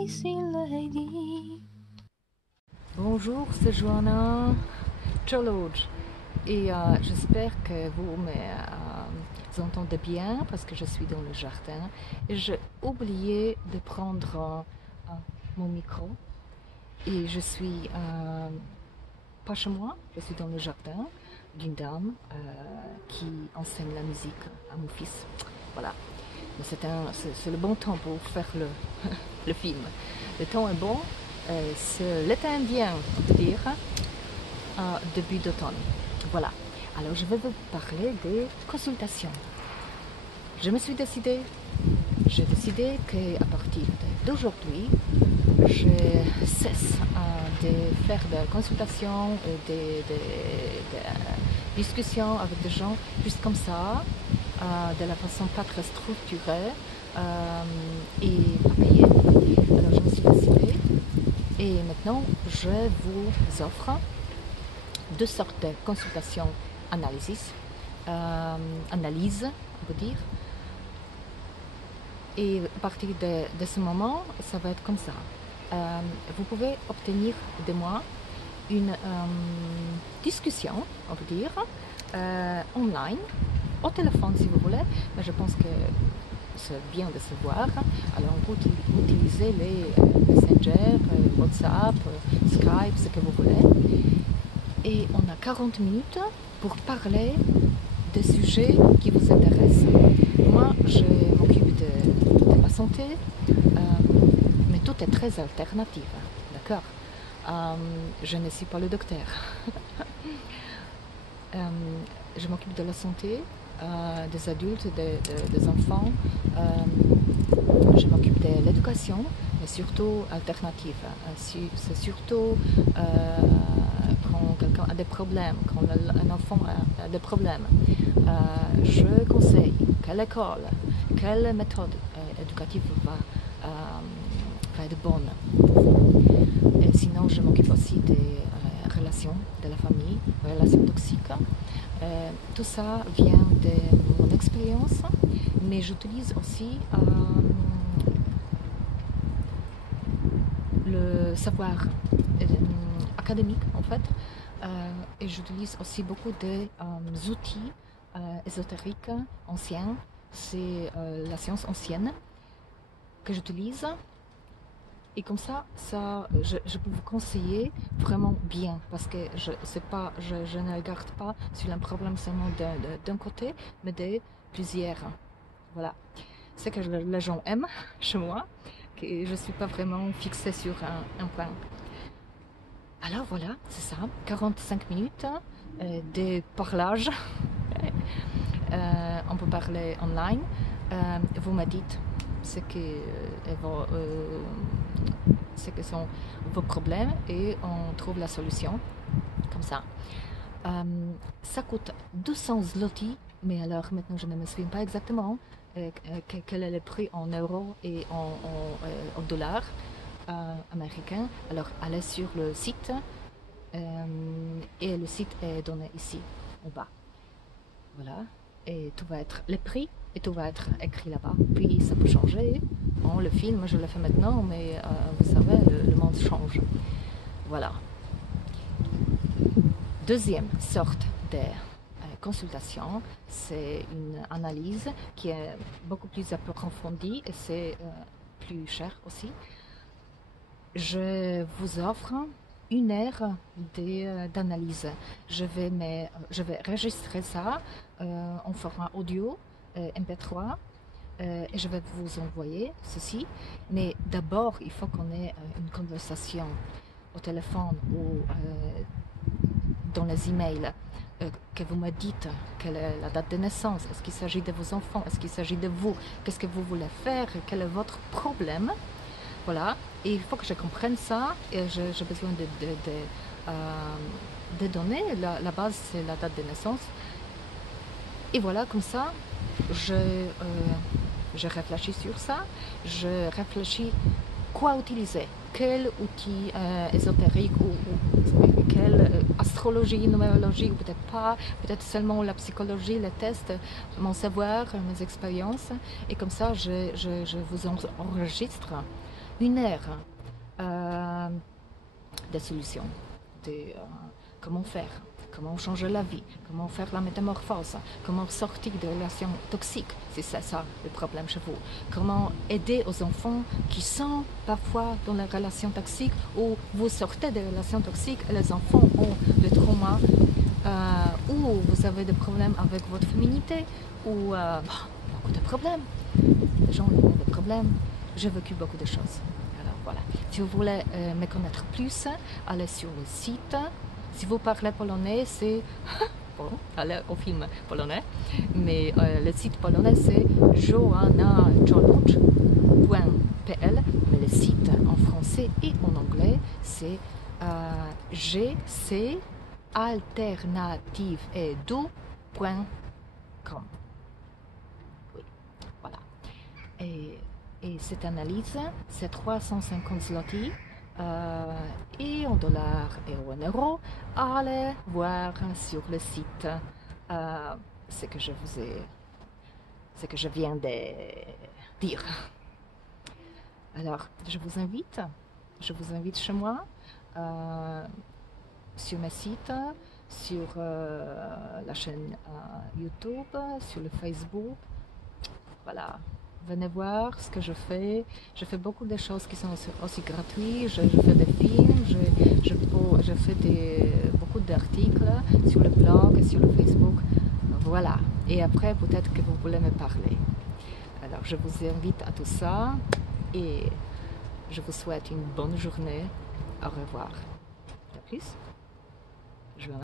crazy lady. Bonjour, c'est Joanna Chologe et j'espère que vous entendez bien parce que je suis dans le jardin et j'ai oublié de prendre mon micro et je suis pas chez moi, je suis dans le jardin d'une dame qui enseigne la musique à mon fils. Voilà, c'est le bon temps pour faire le film. Le temps est bon. C'est l'été indien, on peut dire, début d'automne. Voilà. Alors, je vais vous parler des consultations. J'ai décidé qu'à partir d'aujourd'hui, je cesse de faire des consultations et des discussions avec des gens juste comme ça, de la façon pas très structurée et pas payée. Alors, je me suis décidée. Et maintenant, je vous offre deux sortes de consultations analyse, on peut dire. Et à partir de ce moment, ça va être comme ça. Vous pouvez obtenir de moi une discussion, on peut dire, online, au téléphone si vous voulez, mais je pense que c'est bien de se voir. Alors on peut utiliser les Messenger, WhatsApp, Skype, ce que vous voulez. Et on a 40 minutes pour parler des sujets qui vous intéressent. Moi, je m'occupe de la santé, mais tout est très alternatif, d'accord? Je ne suis pas le docteur. Je m'occupe de la santé, des adultes, des enfants. Je m'occupe de l'éducation, mais surtout alternative. C'est surtout quand quelqu'un a des problèmes, quand un enfant a des problèmes. Je conseille quelle école, quelle méthode éducative va être bonne pour vous. Et sinon, je m'occupe aussi des relations de la famille, relations toxiques. Tout ça vient de mon expérience, mais j'utilise aussi le savoir académique en fait, et j'utilise aussi beaucoup d'outils ésotériques anciens. C'est la science ancienne que j'utilise. Et comme ça, je peux vous conseiller vraiment bien parce que je ne regarde pas sur un problème seulement d'un côté, mais de plusieurs. Voilà. C'est que les gens aiment chez moi, que je ne suis pas vraiment fixée sur un point. Alors voilà, c'est ça, 45 minutes de parlage. On peut parler online. Vous me dites ce que sont vos problèmes et on trouve la solution comme ça. Ça coûte 200 zloty, mais alors maintenant je ne me souviens pas exactement quel est le prix en euros et en dollars américains. Alors allez sur le site et le site est donné ici en bas. Voilà, et tout va être le prix et tout va être écrit là-bas. Puis ça peut changer. Bon, le film, je le fais maintenant, mais vous savez, le monde change. Voilà. Deuxième sorte de consultation, c'est une analyse qui est beaucoup plus approfondie et c'est plus cher aussi. Je vous offre 1 heure d'analyse. Je vais enregistrer ça en format audio MP3 et je vais vous envoyer ceci. Mais d'abord, il faut qu'on ait une conversation au téléphone ou dans les emails, que vous me dites quelle est la date de naissance, est-ce qu'il s'agit de vos enfants, est-ce qu'il s'agit de vous, qu'est-ce que vous voulez faire, quel est votre problème. Voilà, et il faut que je comprenne ça, et j'ai besoin de données. La base, c'est la date de naissance. Et voilà, comme ça, je réfléchis sur ça, je réfléchis quoi utiliser, quel outil ésotérique ou quelle astrologie, numérologie, ou peut-être pas, peut-être seulement la psychologie, les tests, mon savoir, mes expériences. Et comme ça, je vous enregistre une heure de solutions, de comment faire, comment changer la vie, comment faire la métamorphose, comment sortir des relations toxiques, si c'est ça le problème chez vous, comment aider aux enfants qui sont parfois dans les relations toxiques ou vous sortez des relations toxiques et les enfants ont des traumas ou vous avez des problèmes avec votre féminité ou beaucoup de problèmes. Les gens ont des problèmes. J'ai vécu beaucoup de choses. Alors voilà. Si vous voulez me connaître plus, allez sur le site. Si vous parlez polonais, c'est... bon, allez au film polonais. Mais le site polonais, c'est joannajoludge.pl. Mais le site en français et en anglais, c'est gcalternativeedu.com. Oui, voilà. Et cette analyse, c'est 350 zloty. Et en dollars et en euros, allez voir sur le site ce que je viens de dire. Alors, je vous invite chez moi, sur mes sites, sur la chaîne YouTube, sur le Facebook. Voilà. Venez voir ce que je fais. Je fais beaucoup de choses qui sont aussi gratuites. Je fais des films, je fais beaucoup d'articles sur le blog et sur le Facebook. Voilà. Et après, peut-être que vous voulez me parler. Alors, je vous invite à tout ça et je vous souhaite une bonne journée. Au revoir. À plus.